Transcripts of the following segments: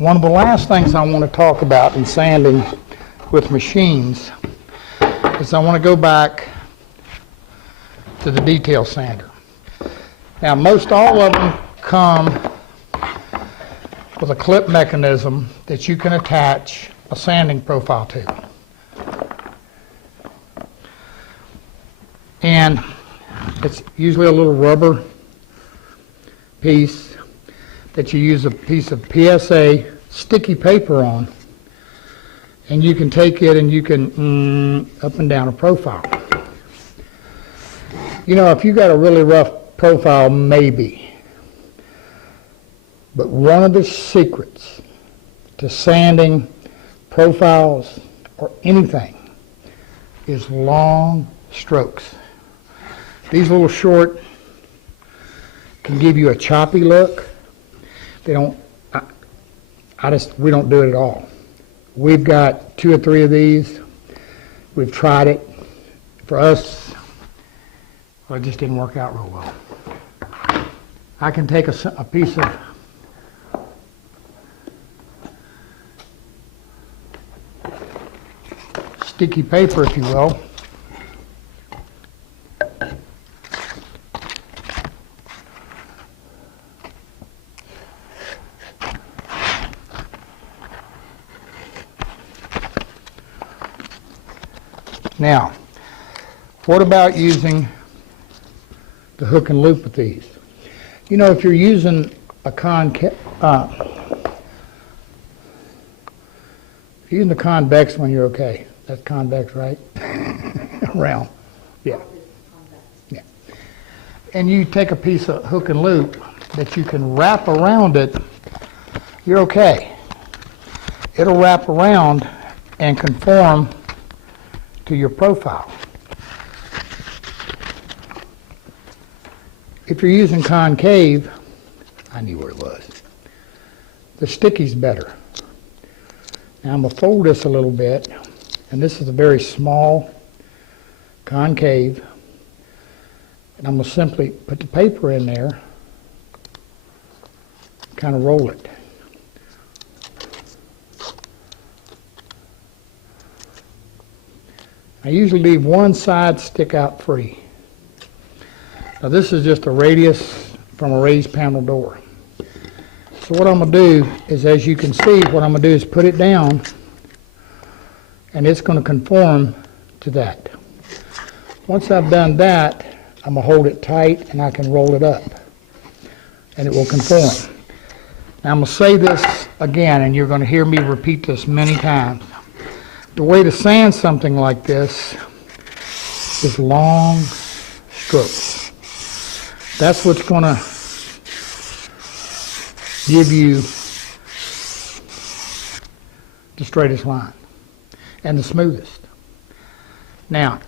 one of the last things I want to talk about in sanding with machines is I want to go back to the detail sander. Now, most all of them come with a clip mechanism that you can attach a sanding profile to. And it's usually a little rubber piece that you use a piece of PSA sticky paper on, and you can take it and you can up and down a profile. You know, if you got a really rough profile, maybe. But one of the secrets to sanding profiles or anything is long strokes. These little short can give you a choppy look. They don't, we don't do it at all. We've got 2 or 3 of these. We've tried it. For us, well, it just didn't work out real well. I can take a piece of sticky paper, if you will, now, what about using the hook and loop with these? You know, if you're using a convex one, you're okay. That's convex, right? Round. Yeah. Yeah. And you take a piece of hook and loop that you can wrap around it, you're okay. It'll wrap around and conform to your profile. If you're using concave, I knew where it was. The sticky's better. Now I'm going to fold this a little bit, and this is a very small concave, and I'm going to simply put the paper in there, kind of roll it. I usually leave one side stick out free. Now this is just a radius from a raised panel door. So what I'm going to do is, as you can see, what I'm going to do is put it down, and it's going to conform to that. Once I've done that, I'm going to hold it tight and I can roll it up, and it will conform. Now I'm going to say this again, and you're going to hear me repeat this many times. The way to sand something like this is long strokes. That's what's going to give you the straightest line and the smoothest. Now,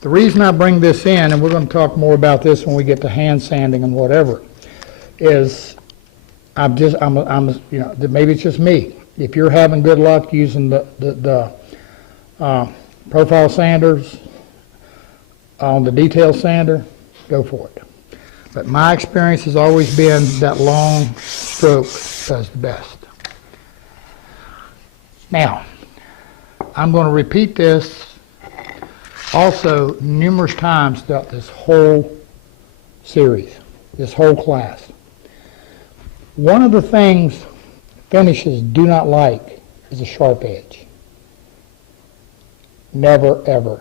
the reason I bring this in, and we're going to talk more about this when we get to hand sanding and whatever, is you know, maybe it's just me. If you're having good luck using the profile sanders on the detail sander, go for it. But my experience has always been that long stroke does the best. Now, I'm going to repeat this also numerous times throughout this whole series, this whole class. One of the things finishes do not like is a sharp edge. Never, ever.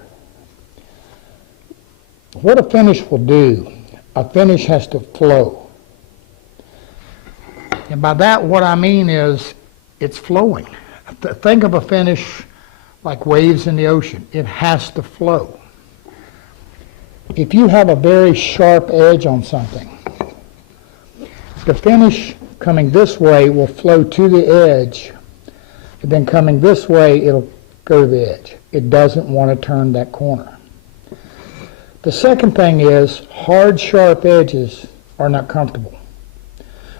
What a finish will do, a finish has to flow. And by that, what I mean is it's flowing. Think of a finish like waves in the ocean. It has to flow. If you have a very sharp edge on something, the finish coming this way will flow to the edge, and then coming this way, it'll go to the edge. It doesn't want to turn that corner. The second thing is hard, sharp edges are not comfortable.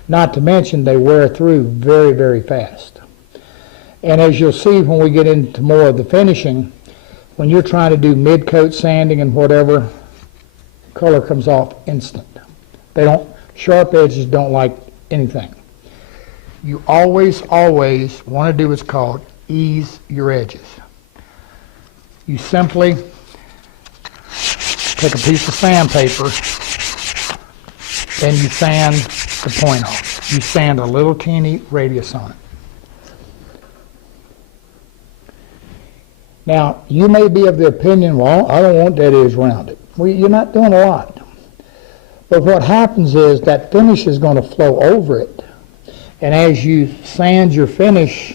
Not to mention they wear through very, very fast. And as you'll see when we get into more of the finishing, when you're trying to do mid-coat sanding and whatever, color comes off instant. Sharp edges don't like anything. you always want to do what's called ease your edges. You simply take a piece of sandpaper and you sand the point off. You sand a little teeny radius on it. Now, you may be of the opinion, well, I don't want that edge rounded. Well, you're not doing a lot. But what happens is that finish is going to flow over it. And as you sand your finish,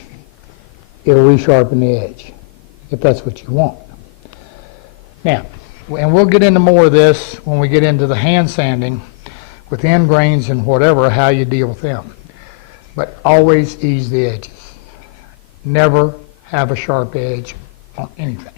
it'll resharpen the edge, if that's what you want. Now, and we'll get into more of this when we get into the hand sanding with end grains and whatever, how you deal with them. But always ease the edges. Never have a sharp edge on anything.